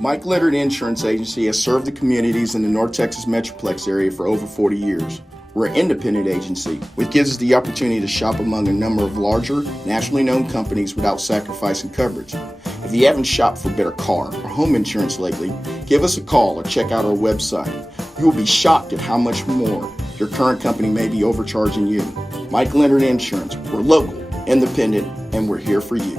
Mike Leonard Insurance Agency has served the communities in the North Texas Metroplex area for over 40 years. We're an independent agency, which gives us the opportunity to shop among a number of larger, nationally known companies without sacrificing coverage. If you haven't shopped for better car or home insurance lately, give us a call or check out our website. You will be shocked at how much more your current company may be overcharging you. Mike Leonard Insurance. We're local, independent, and we're here for you.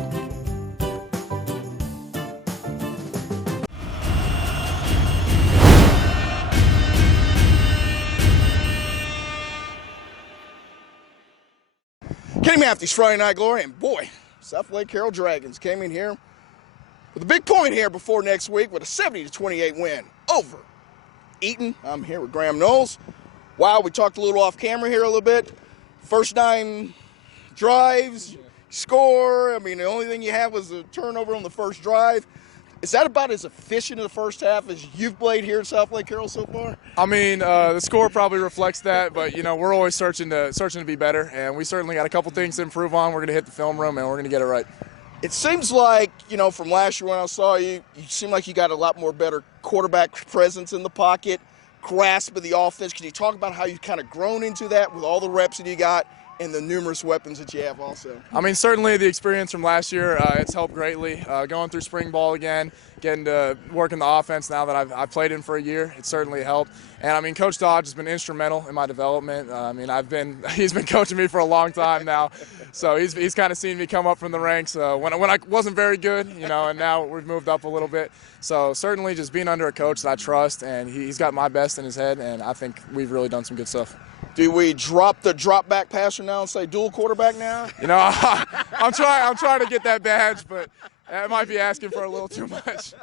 Kenny Matthews, Friday Night Glory, and boy, Southlake Carroll Dragons came in here with a big point here before next week with a 70-28 win over Eaton. I'm here with Graham Knowles. Wow, we talked a little off camera here a little bit. First 9 drives, score. I mean, the only thing you had was a turnover on the first drive. Is that about as efficient in the first half as you've played here at Southlake Carroll so far? I mean, the score probably reflects that, but you know, we're always searching to be better, and we certainly got a couple things to improve on. We're going to hit the film room, and we're going to get it right. It seems like, you know, from last year when I saw you, you seem like you got a lot more better quarterback presence in the pocket, grasp of the offense. Can you talk about how you've kind of grown into that with all the reps that you got and the numerous weapons that you have also? I mean, certainly the experience from last year, it's helped greatly. Going through spring ball again, getting to work in the offense now that I've played in for a year, it certainly helped. And I mean, Coach Dodge has been instrumental in my development. I mean, he's been coaching me for a long time now, so he's kind of seen me come up from the ranks when I wasn't very good, you know, and now we've moved up a little bit. So certainly just being under a coach that I trust, and he's got my best in his head, and I think we've really done some good stuff. Do we drop the drop back passer now and say dual quarterback now? You know, I'm trying to get that badge, but I might be asking for a little too much.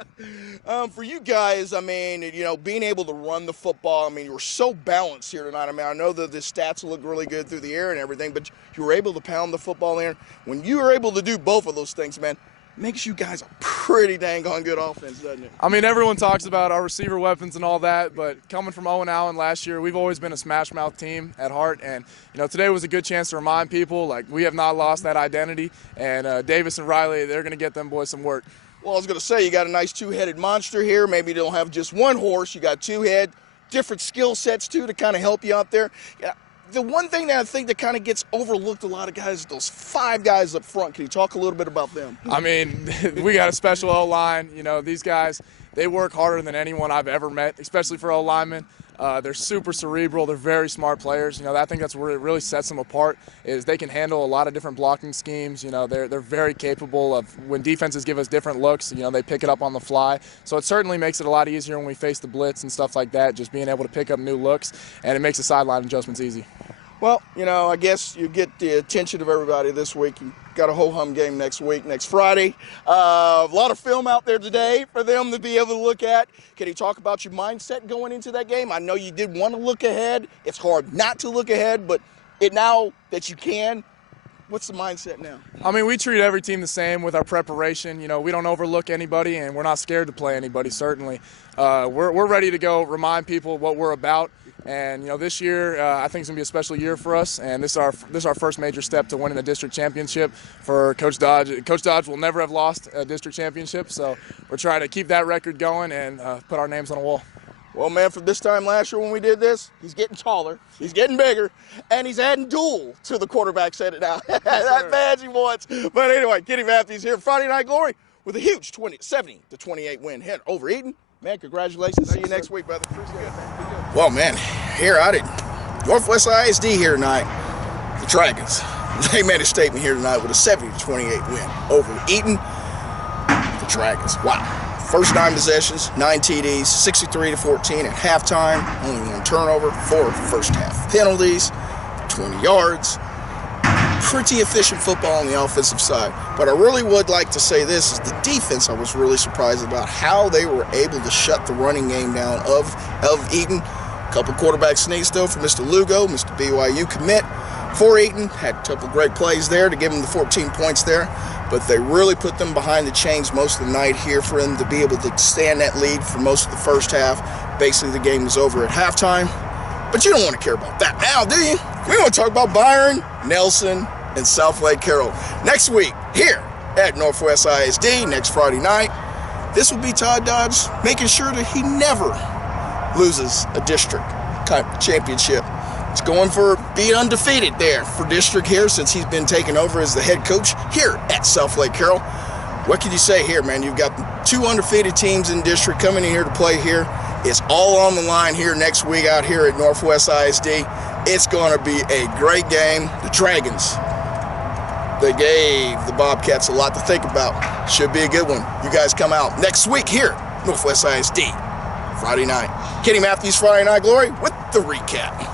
For you guys, I mean, you know, being able to run the football, I mean, you were so balanced here tonight. I mean, I know that the stats look really good through the air and everything, but you were able to pound the football in. When you were able to do both of those things, man, makes you guys a pretty dang on good offense, doesn't it? I mean, everyone talks about our receiver weapons and all that, but coming from Owen Allen last year, we've always been a smash mouth team at heart, and you know, today was a good chance to remind people, like, we have not lost that identity, and Davis and Riley, they're going to get them boys some work. Well, I was going to say, you got a nice two-headed monster here. Maybe you don't have just one horse. You got two head, different skill sets, too, to kind of help you out there. Yeah. The one thing that I think that kind of gets overlooked a lot of guys is those 5 guys up front. Can you talk a little bit about them? I mean, we got a special O-line. You know, these guys, they work harder than anyone I've ever met, especially for O-linemen. They're super cerebral. They're very smart players. You know, I think that's where it really sets them apart is they can handle a lot of different blocking schemes. You know, they're very capable of when defenses give us different looks, you know, they pick it up on the fly. So it certainly makes it a lot easier when we face the blitz and stuff like that, just being able to pick up new looks, and it makes the sideline adjustments easy. Well, you know, I guess you get the attention of everybody this week. You got a ho-hum game next week, next Friday. A lot of film out there today for them to be able to look at. Can you talk about your mindset going into that game? I know you did want to look ahead. It's hard not to look ahead, but now that you can, what's the mindset now? I mean, we treat every team the same with our preparation. You know, we don't overlook anybody, and we're not scared to play anybody, certainly. We're ready to go remind people what we're about. And, you know, this year I think it's going to be a special year for us, and this is our first major step to winning a district championship for Coach Dodge. Coach Dodge will never have lost a district championship, so we're trying to keep that record going and put our names on a wall. Well, man, from this time last year when we did this, he's getting taller, he's getting bigger, and he's adding dual to the quarterback set it now. That badge he wants. But anyway, Kenny Matthews here, Friday Night Glory, with a huge 70-28 win hit over Eaton. Man, congratulations. See you next week, brother. Appreciate it, man. Well, man, here out at Northwest ISD here tonight, the Dragons, they made a statement here tonight with a 70-28 win over Eaton. The Dragons, wow. First 9 possessions, 9 TDs, 63-14 at halftime, only 1 turnover, 4 first half penalties, 20 yards. Pretty efficient football on the offensive side. But I really would like to say this is the defense. I was really surprised about how they were able to shut the running game down of Eaton. A couple quarterback sneaks though for Mr. Lugo, Mr. BYU commit for Eaton. Had a couple great plays there to give them the 14 points there. But they really put them behind the chains most of the night here for them to be able to stand that lead for most of the first half. Basically the game was over at halftime. But you don't want to care about that now, do you? We want to talk about Byron, Nelson, and Southlake Carroll next week here at Northwest ISD next Friday night. this will be Todd Dodge making sure that he never loses a district championship. He's going for being undefeated there for district here since he's been taken over as the head coach here at Southlake Carroll. What can you say here, man? You've got 2 undefeated teams in district coming in here to play here. It's all on the line here next week out here at Northwest ISD. It's going to be a great game. The Dragons, they gave the Bobcats a lot to think about. Should be a good one. You guys come out next week here, Northwest ISD, Friday night. Kenny Matthews, Friday Night Glory, with the recap.